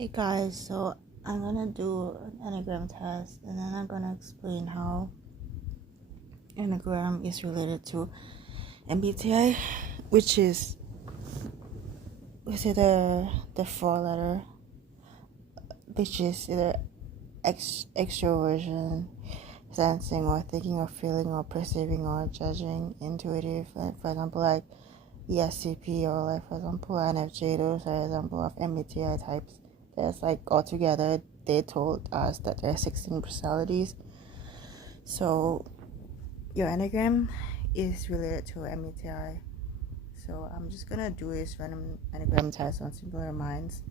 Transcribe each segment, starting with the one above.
Hey guys, so I'm gonna do an Enneagram test and then I'm gonna explain how Enneagram is related to MBTI, which is either the four letter, which is either extroversion, sensing or thinking or feeling or perceiving or judging, intuitive, like for example, like ESCP or like for example INFJ. Those are example of MBTI types. There's like altogether they told us that there are 16 personalities. So your Enneagram is related to MBTI. So I'm just gonna do this random Enneagram test on simpler minds.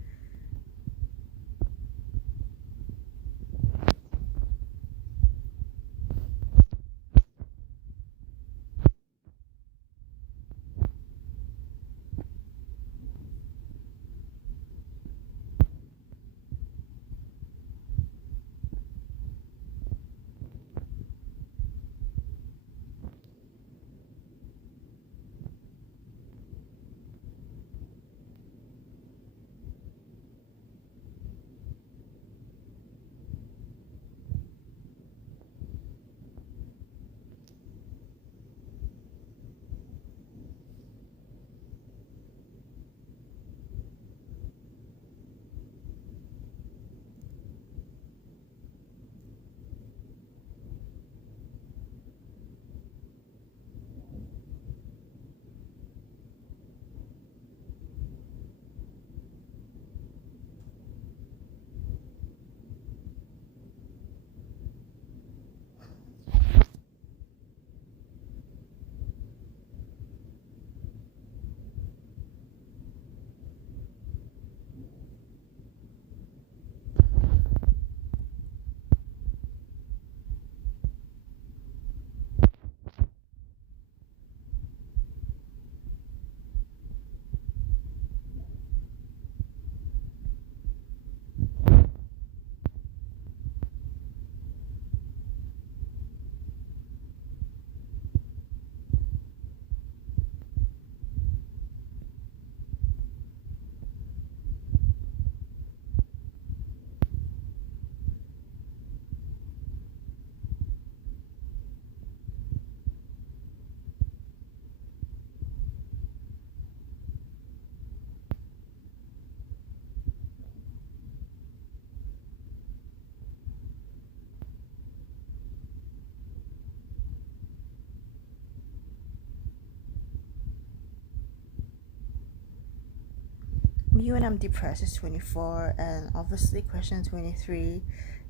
Me when I'm depressed is 24, and obviously question 23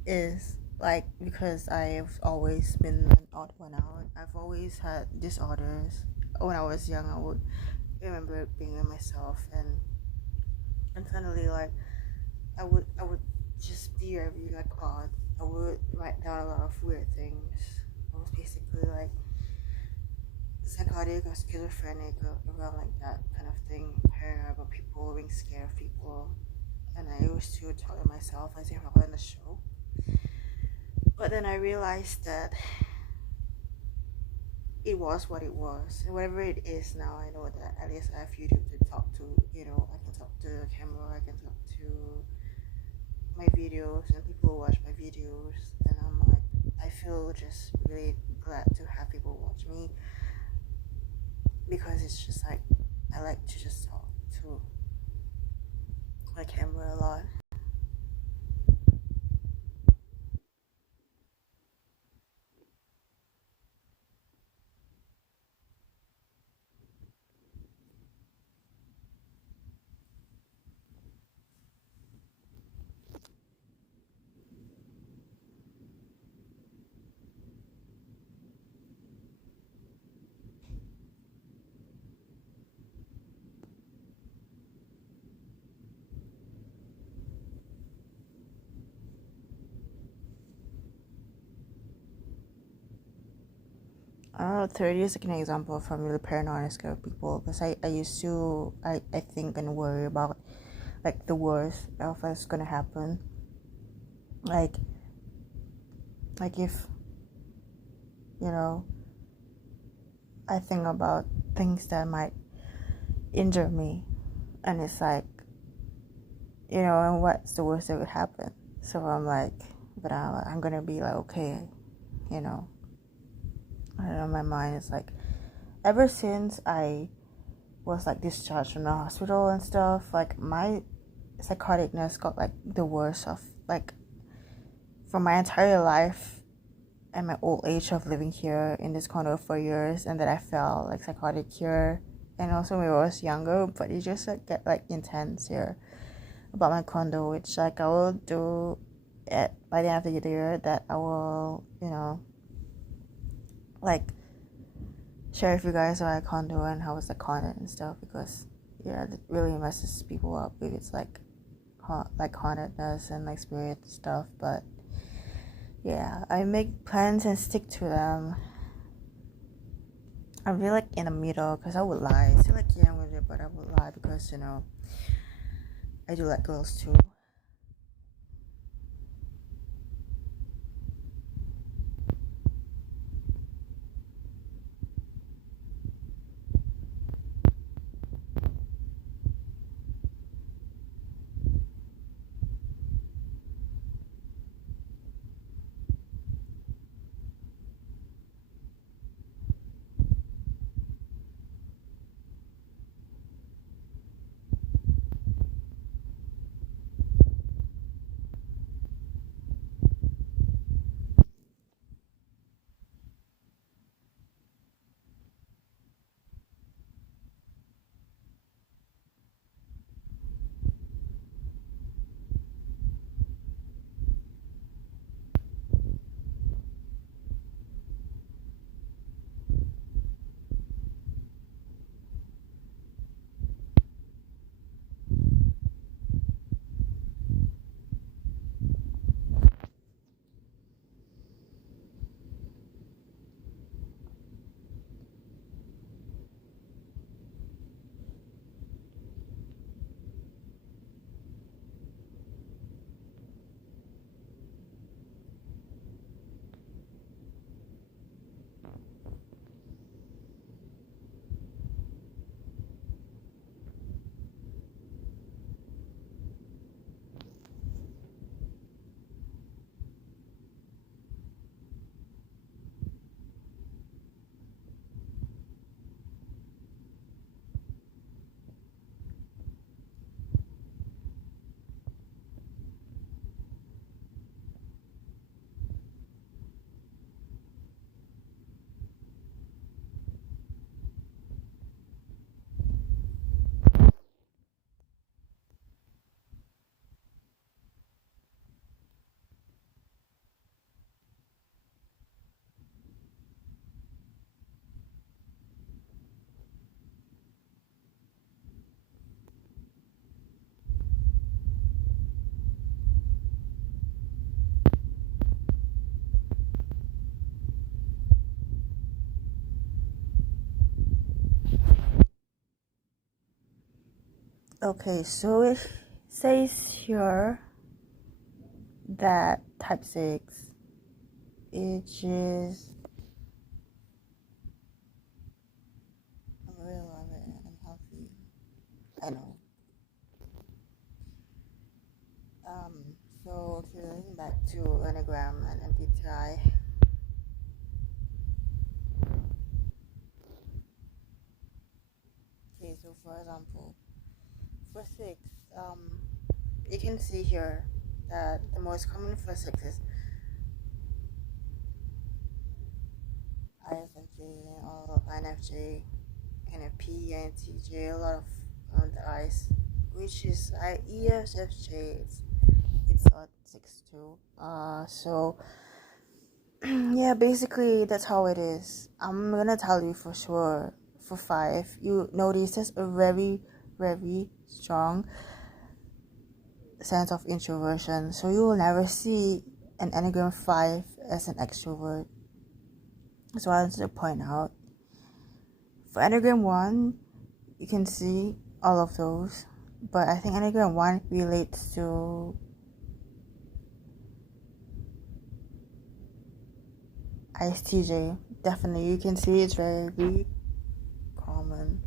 is like because I've always been an odd one out. I've always had disorders. When I was young, I would remember being with myself, and suddenly like I would just be very like odd. I would write down a lot of weird things. I was basically like psychotic or schizophrenic or around like that kind of thing. Paranoid about people, being scared of people, and I used to talk to myself as if I was in a show. But then I realized that it was what it was, and whatever it is now, I know that at least I have YouTube to talk to. I can talk to the camera, I can talk to my videos, and people watch my videos, and I'm like, I feel just really glad to have people watch me because it's just like I like to just talk to my camera a lot. I don't know, 30 is like an example from really paranoid and scared of people because I used to I think and worry about like the worst of what's gonna happen. Like if you know I think about things that might injure me, and it's like and what's the worst that would happen? So I'm like, but I'm gonna be like, okay, you know. I don't know, my mind is like, ever since I was like discharged from the hospital and stuff, like my psychoticness got like the worst of like for my entire life and my old age of living here in this condo for years, and that I felt like psychotic here, and also when I was younger, but it just like get like intense here about my condo, which like I will do it by the end of the year, that I will, like share with you guys my condo and how it's the content and stuff, because yeah, it really messes people up if it's like hauntedness and like spirit stuff. But yeah, I make plans and stick to them. I feel like in the middle, because I would lie. I feel like yeah, I'm with it, but I would lie because I do like girls too. Okay, so it says here that type 6, which is I'm really love it and healthy. I know. So going back to Ennegream and MBTI. Okay, so for example, for 6, you can see here that the most common for 6 is ISFJ, all of INFJ, NFP, INTJ, a lot of the I's, which is ESFJ. It's at 6 too. So yeah, basically that's how it is. I'm gonna tell you for sure. For 5, you notice there's a very, very strong sense of introversion. So you will never see an Enneagram 5 as an extrovert. So I wanted to point out. For Enneagram 1, you can see all of those. But I think Enneagram 1 relates to ISTJ. Definitely, you can see it's very common.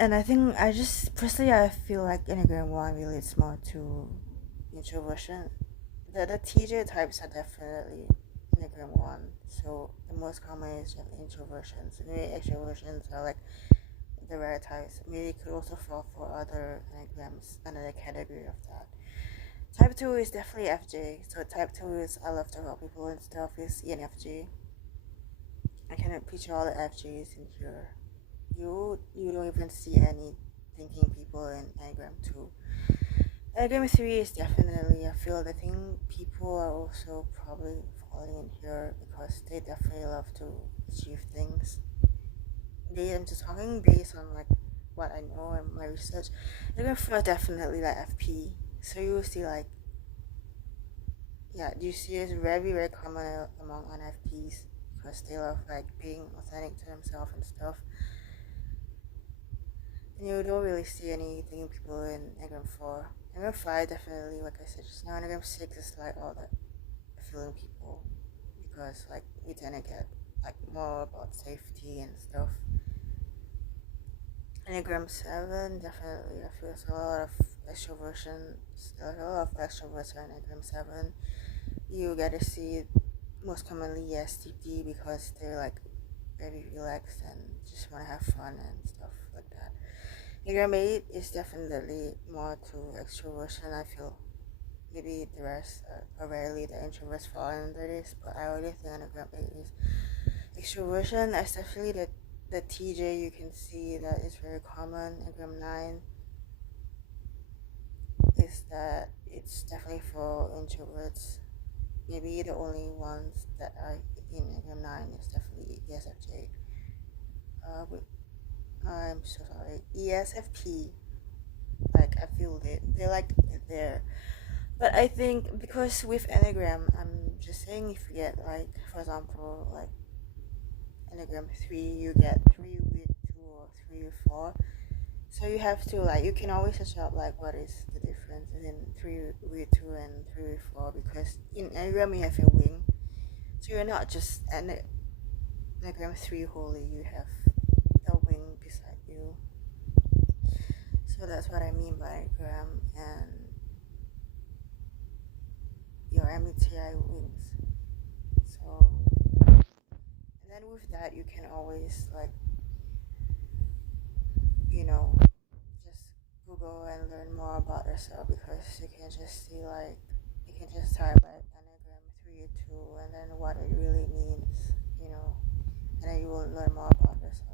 And I think I just personally I feel like Enneagram 1 relates more to introversion. The TJ types are definitely Enneagram 1. So the most common is just introversions. Maybe extroversions are like the rare types. Maybe it could also fall for other Enneagrams, another category of that. Type 2 is definitely FJ. So type 2 is I love to help people and stuff is ENFJ. I cannot picture all the FJs in here. You don't even see any thinking people in Enneagram 2. Enneagram 3 is definitely I feel I think people are also probably falling in here because they definitely love to achieve things. I'm just talking based on like what I know and my research. Enneagram 4 is definitely like FP. So you will see like yeah, you see it's very very common among NFPs because they love like being authentic to themselves and stuff. And you don't really see anything people in Enneagram 4. Enneagram 5 definitely, like I said just now, Enneagram 6 is like all the feeling people because like we tend to get like more about safety and stuff. Enneagram 7 definitely, I feel there's a lot of extroversion, there's a lot of extroverts in Enneagram 7. You get to see most commonly ESTP because they're like very relaxed and just want to have fun and stuff like that. Enneagram 8 is definitely more to extroversion, I feel. Maybe the rest are rarely the introverts fall under this, but I already think Enneagram 8 is extroversion, especially the TJ. You can see that it's very common. Enneagram 9 is that it's definitely for introverts. Maybe the only ones that are in Enneagram 9 is definitely ESFJ. Wait, I'm so sorry. ESFP. Like I feel it. They're like there. But I think because with Enneagram, I'm just saying if you get like, for example, like Enneagram 3, you get 3 with 2 or 3 with 4. So you have to like, you can always search up like what is the difference in 3 with 2 and 3 with 4 because in Enneagram you have a wing. So you're not just Enneagram 3 wholly, you have a wing beside you. So that's what I mean by Enneagram and your MBTI wings. So, and then with that, you can always like, you know, just Google and learn more about yourself because you can just see like, you can just type like Enneagram 3 2 and then what it really means, and then you will learn more about yourself.